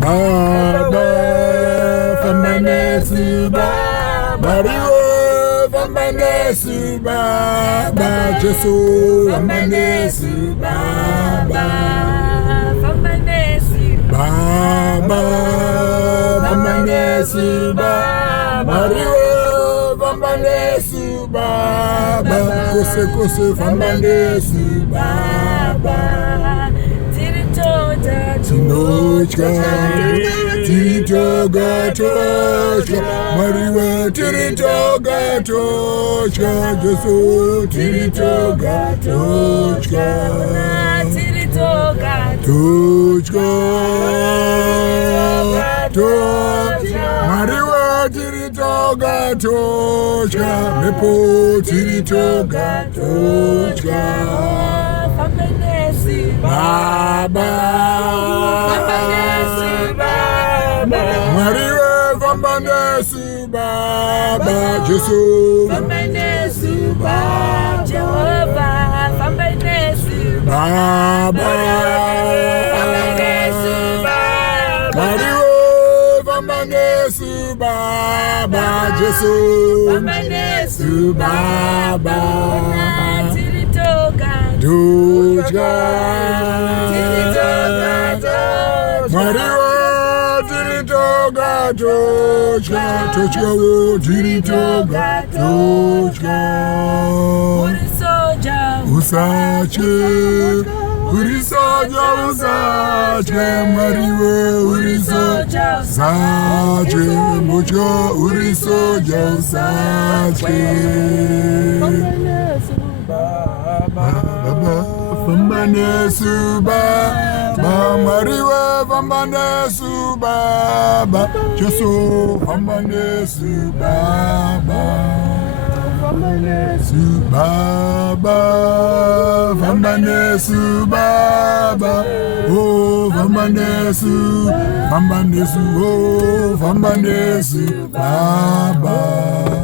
Baba, Fambanesu, Mario, Fambanesu, Baba, Jesu, Fambanesu, Baba, Baba, Fambanesu, Mario, Fambanesu, Baba, Kose, Fambanesu, Baba, Tinochka, Tiritoga, Tochka, Mariwa, Tiritoga, Tochka, Jesu, Tiritoga, Tochka, Tochka, Mariwa, Tiritoga, Tochka, Mepo, Tiritoga, Tochka, Baba, Maria, Fambanesu, Baba, Jesu, Fambanesu, Baba, Jehovah, Fambanesu, Baba, Fambanesu, Baba, Maria, Fambanesu, Baba, Jesu, Fambanesu, Baba, Tochka, Maria, Tiritoga, Tochka, Tochka, Tiritoga, Tochka, Usache, Urisoja, Maria, Urisoja, Sache, Mocha, Urisoja, Sache. Fambanesu, Baba, Mariwa, Fambanesu, Baba, Jesu, Fambanesu, Baba, Fambanesu, Baba, Fambanesu, Baba, oh, Fambanesu, oh, Fambanesu, Baba.